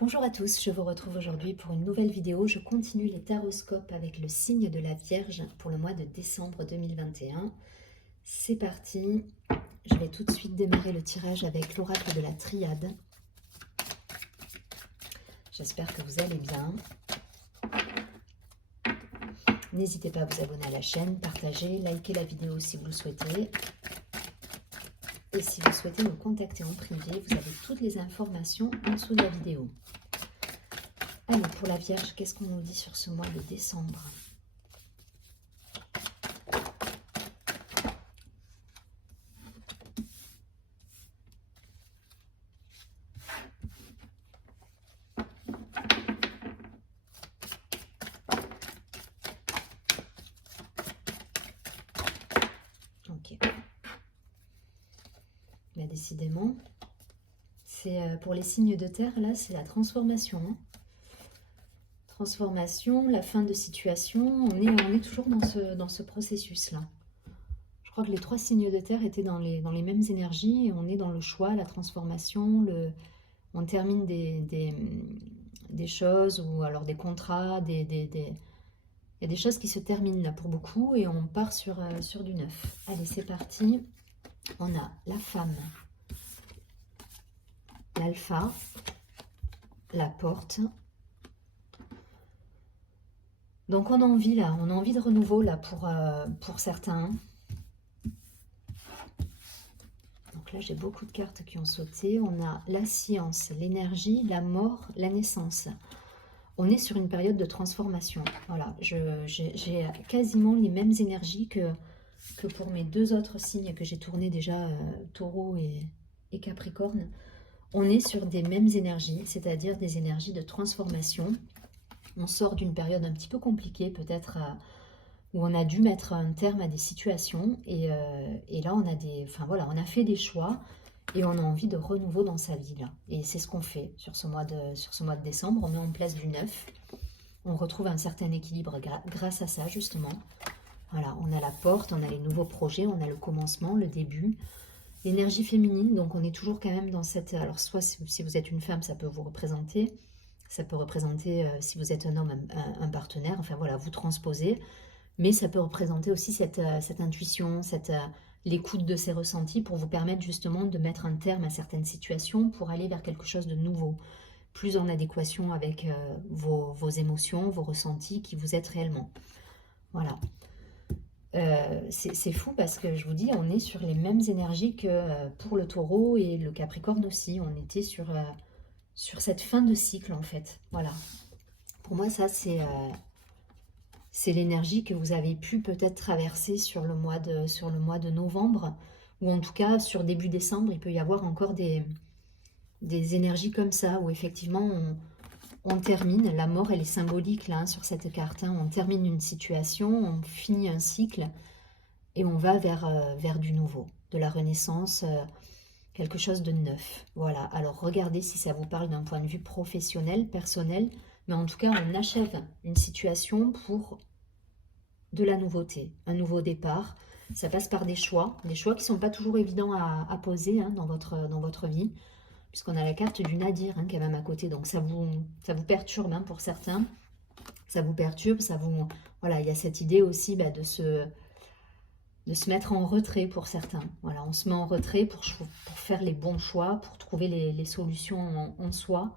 Bonjour à tous, je vous retrouve aujourd'hui pour une nouvelle vidéo. Je continue les taroscopes avec le signe de la Vierge pour le mois de décembre 2021. C'est parti, je vais tout de suite démarrer le tirage avec l'oracle de la Triade. J'espère que vous allez bien. N'hésitez pas à vous abonner à la chaîne, partager, liker la vidéo si vous le souhaitez. Et si vous souhaitez me contacter en privé, vous avez toutes les informations en dessous de la vidéo. Allez, pour la Vierge, qu'est-ce qu'on nous dit sur ce mois de décembre ? Ok. Là, décidément, c'est pour les signes de terre, là, c'est la transformation. Transformation, la fin de situation, on est toujours dans ce processus-là. Je crois que les 3 signes de terre étaient dans les mêmes énergies, et on est dans le choix, la transformation, on termine des choses, ou alors des contrats, il y a des choses qui se terminent là pour beaucoup, et on part sur du neuf. Allez, c'est parti. On a la femme, l'alpha, la porte. Donc on a envie là, on a envie de renouveau là pour certains. Donc là j'ai beaucoup de cartes qui ont sauté. On a la science, l'énergie, la mort, la naissance. On est sur une période de transformation. Voilà, j'ai quasiment les mêmes énergies que pour mes 2 autres signes que j'ai tournés déjà, Taureau et Capricorne. On est sur des mêmes énergies, c'est-à-dire des énergies de transformation. On sort d'une période un petit peu compliquée, peut-être où on a dû mettre un terme à des situations. Et là, on a fait des choix et on a envie de renouveau dans sa vie. Là. Et c'est ce qu'on fait sur ce mois de décembre. On met en place du neuf. On retrouve un certain équilibre grâce à ça, justement. Voilà, on a la porte, on a les nouveaux projets, on a le commencement, le début. L'énergie féminine, donc on est toujours quand même dans cette... Alors, soit si vous êtes une femme, ça peut vous représenter... Ça peut représenter, si vous êtes un homme, un partenaire, enfin voilà, vous transposez. Mais ça peut représenter aussi cette intuition, l'écoute de ses ressentis pour vous permettre justement de mettre un terme à certaines situations pour aller vers quelque chose de nouveau, plus en adéquation avec vos émotions, vos ressentis qui vous êtes réellement. Voilà. C'est fou parce que je vous dis, on est sur les mêmes énergies que pour le Taureau et le Capricorne aussi. On était sur cette fin de cycle en fait. Voilà. Pour moi, ça c'est l'énergie que vous avez pu peut-être traverser sur le mois de novembre, ou en tout cas sur début décembre, il peut y avoir encore des énergies comme ça, où effectivement on termine, la mort elle est symbolique là sur cette carte, on termine une situation, on finit un cycle, et on va vers du nouveau, de la renaissance, quelque chose de neuf. Voilà, alors regardez si ça vous parle d'un point de vue professionnel, personnel, mais en tout cas on achève une situation pour de la nouveauté, un nouveau départ. Ça passe par des choix qui ne sont pas toujours évidents à poser dans votre vie, puisqu'on a la carte du Nadir quand même à côté, donc ça vous perturbe pour certains, ça vous perturbe, voilà, il y a cette idée aussi de se mettre en retrait pour certains. Voilà, on se met en retrait pour faire les bons choix, pour trouver les solutions en soi.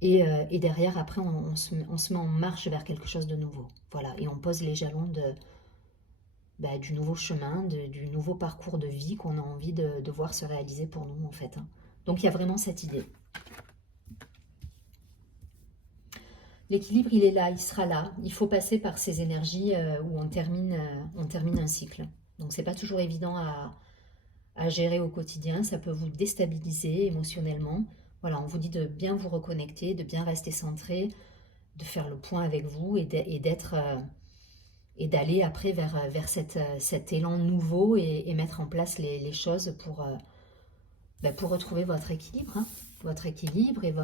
Et derrière, après, on se met en marche vers quelque chose de nouveau. Voilà, et on pose les jalons du nouveau chemin, du nouveau parcours de vie qu'on a envie de voir se réaliser pour nous, en fait. Donc, il y a vraiment cette idée. L'équilibre, il est là, il sera là. Il faut passer par ces énergies où on termine un cycle. Donc, c'est pas toujours évident à gérer au quotidien. Ça peut vous déstabiliser émotionnellement. Voilà, on vous dit de bien vous reconnecter, de bien rester centré, de faire le point avec vous et d'aller après vers cet élan nouveau et mettre en place les choses pour retrouver votre équilibre. Votre équilibre et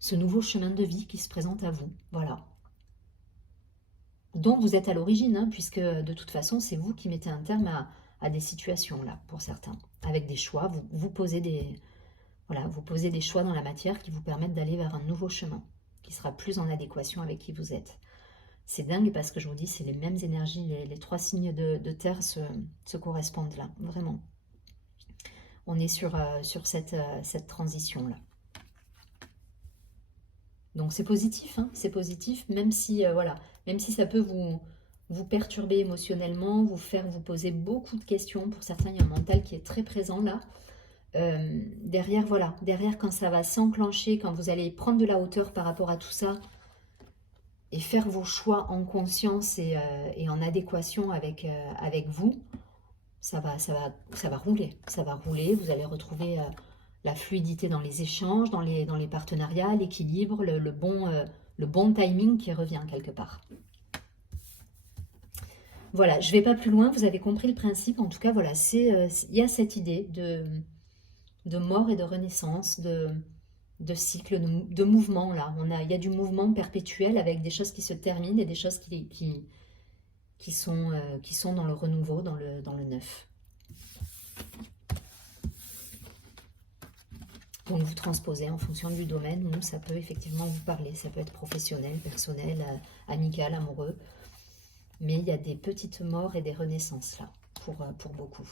ce nouveau chemin de vie qui se présente à vous. Voilà. Dont vous êtes à l'origine, puisque de toute façon, c'est vous qui mettez un terme à des situations, là, pour certains. Avec des choix, vous posez voilà, vous posez des choix dans la matière qui vous permettent d'aller vers un nouveau chemin, qui sera plus en adéquation avec qui vous êtes. C'est dingue parce que je vous dis, c'est les mêmes énergies, les 3 signes de terre se correspondent là, vraiment. On est sur cette transition-là. Donc c'est positif, hein, c'est positif, même si, voilà, même si ça peut vous perturber émotionnellement, vous faire vous poser beaucoup de questions. Pour certains, il y a un mental qui est très présent là. Derrière, voilà, derrière quand ça va s'enclencher, quand vous allez prendre de la hauteur par rapport à tout ça, et faire vos choix en conscience et en adéquation avec vous, ça va rouler, vous allez retrouver la fluidité dans les échanges, dans les partenariats, l'équilibre, le bon timing qui revient quelque part. Voilà, je ne vais pas plus loin, vous avez compris le principe. En tout cas, voilà, il y a cette idée de mort et de renaissance, de cycle, de mouvement. Là, il y a du mouvement perpétuel avec des choses qui se terminent et des choses qui sont dans le renouveau, dans le neuf. Donc vous transposez en fonction du domaine où ça peut effectivement vous parler. Ça peut être professionnel, personnel, amical, amoureux. Mais il y a des petites morts et des renaissances là, pour beaucoup.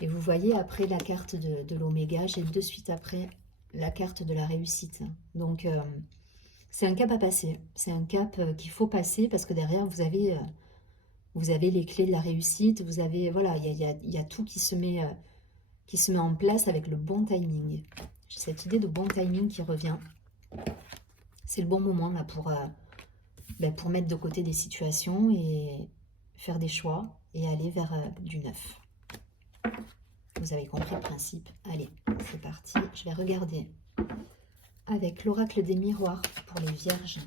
Et vous voyez après la carte de l'oméga, j'ai de suite après la carte de la réussite. Donc c'est un cap à passer. C'est un cap qu'il faut passer parce que derrière vous avez les clés de la réussite. Vous avez, voilà, il y a tout qui se met en place avec le bon timing. J'ai cette idée de bon timing qui revient. C'est le bon moment là pour mettre de côté des situations et faire des choix et aller vers du neuf. Vous avez compris le principe. Allez, c'est parti. Je vais regarder avec l'oracle des miroirs pour les vierges.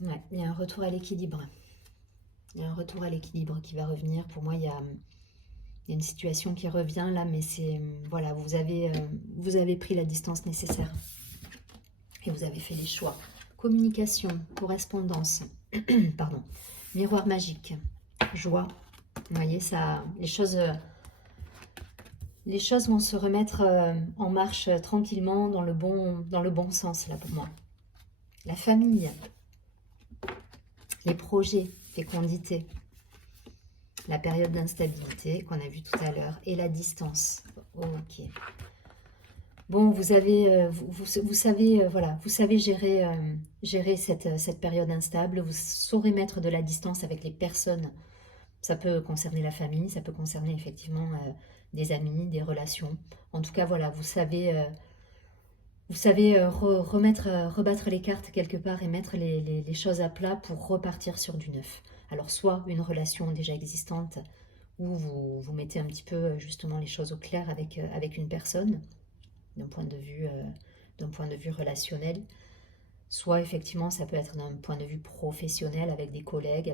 Ouais, il y a un retour à l'équilibre. Il y a un retour à l'équilibre qui va revenir. Pour moi, il y a une situation qui revient là, mais c'est, voilà, vous avez pris la distance nécessaire. Et vous avez fait les choix. Communication, correspondance, pardon, miroir magique, joie. Vous voyez, ça, les choses vont se remettre en marche tranquillement dans le bon sens là pour moi. La famille, les projets, fécondité, la période d'instabilité qu'on a vu tout à l'heure et la distance. Ok. Bon, vous savez, voilà, vous savez gérer cette période instable. Vous saurez mettre de la distance avec les personnes. Ça peut concerner la famille, ça peut concerner effectivement des amis, des relations. En tout cas, voilà, vous savez rebattre les cartes quelque part et mettre les choses à plat pour repartir sur du neuf. Alors, soit une relation déjà existante où vous mettez un petit peu justement les choses au clair avec une personne, d'un point de vue relationnel, soit effectivement ça peut être d'un point de vue professionnel avec des collègues,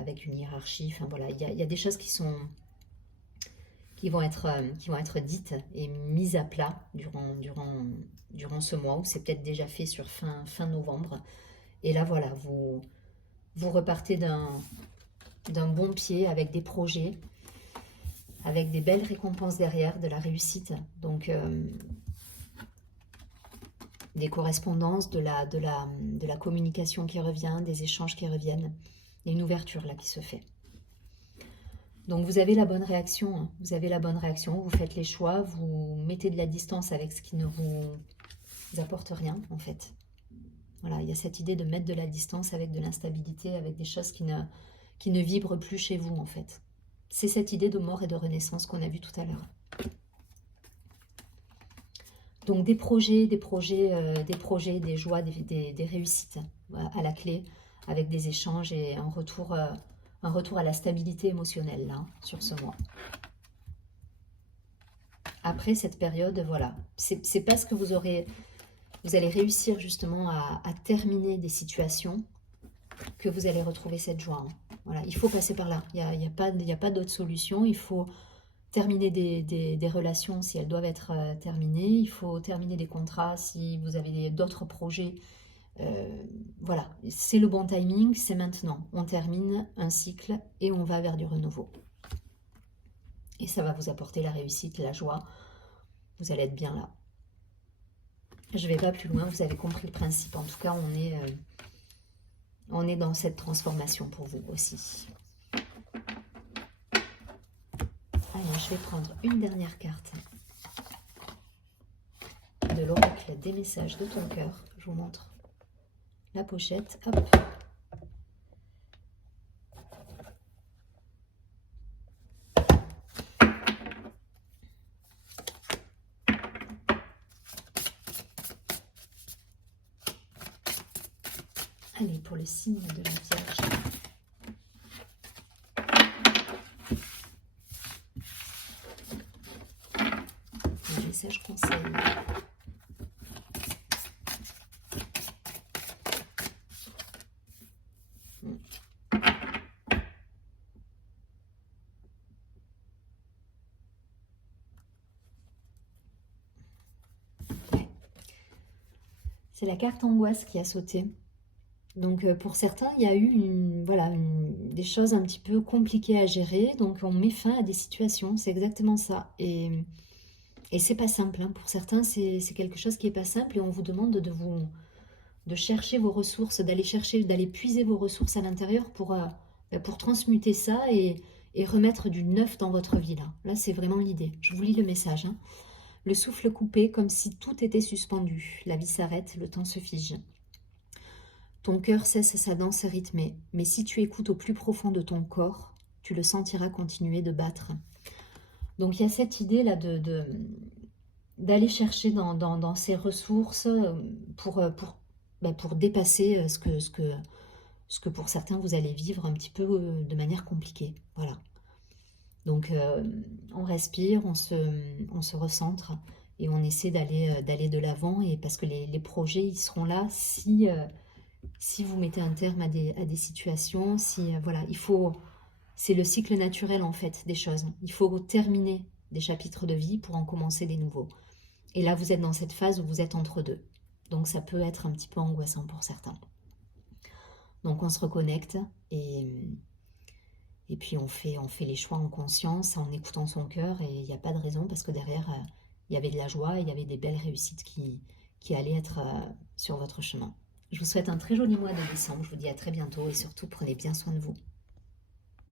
avec une hiérarchie. Enfin voilà, il y a des choses qui vont être dites et mises à plat durant ce mois, où c'est peut-être déjà fait sur fin novembre. Et là voilà, vous repartez d'un bon pied avec des projets, avec des belles récompenses derrière, de la réussite. Donc des correspondances, de la communication qui revient, des échanges qui reviennent. Il y a une ouverture là qui se fait. Donc vous avez la bonne réaction, hein. Vous avez la bonne réaction, vous faites les choix, vous mettez de la distance avec ce qui ne vous apporte rien en fait. Voilà, il y a cette idée de mettre de la distance avec de l'instabilité, avec des choses qui ne vibrent plus chez vous en fait. C'est cette idée de mort et de renaissance qu'on a vu tout à l'heure. Donc des projets, des joies, des réussites à la clé, avec des échanges et un retour à la stabilité émotionnelle là, sur ce mois. Après cette période, voilà, c'est pas ce que vous aurez, Vous allez réussir justement à terminer des situations que vous allez retrouver cette joie. Hein. Voilà, il faut passer par là. Il n'y a pas d'autre solution. Il faut terminer des relations si elles doivent être terminées. Il faut terminer des contrats si vous avez d'autres projets. Voilà, c'est le bon timing, c'est maintenant. On termine un cycle et on va vers du renouveau. Et ça va vous apporter la réussite, la joie. Vous allez être bien là. Je ne vais pas plus loin, vous avez compris le principe. En tout cas, on est dans cette transformation pour vous aussi. Alors, je vais prendre une dernière carte de l'oracle des messages de ton cœur. Je vous montre la pochette. Hop. Allez, pour le signe de la Vierge. Un message conseil. C'est la carte angoisse qui a sauté. Donc pour certains, il y a eu des choses un petit peu compliquées à gérer. Donc on met fin à des situations, c'est exactement ça. Et c'est pas simple. Hein. Pour certains, c'est quelque chose qui est pas simple et on vous demande de chercher vos ressources, d'aller puiser vos ressources à l'intérieur pour transmuter ça et remettre du neuf dans votre vie. Là c'est vraiment l'idée. Je vous lis le message. Hein. Le souffle coupé, comme si tout était suspendu. La vie s'arrête, le temps se fige. Ton cœur cesse sa danse rythmée, mais si tu écoutes au plus profond de ton corps, tu le sentiras continuer de battre. Donc il y a cette idée-là d'aller chercher dans ces ressources pour dépasser ce que pour certains vous allez vivre un petit peu de manière compliquée. Voilà. Donc on respire, on se recentre et on essaie d'aller de l'avant, et parce que les projets ils seront là si vous mettez un terme à des situations, voilà, c'est le cycle naturel en fait des choses. Il faut terminer des chapitres de vie pour en commencer des nouveaux. Et là, vous êtes dans cette phase où vous êtes entre deux. Donc ça peut être un petit peu angoissant pour certains. Donc on se reconnecte et puis on fait les choix en conscience, en écoutant son cœur, et il n'y a pas de raison parce que derrière, il y avait de la joie, il y avait des belles réussites qui allaient être sur votre chemin. Je vous souhaite un très joli mois de décembre, je vous dis à très bientôt et surtout prenez bien soin de vous.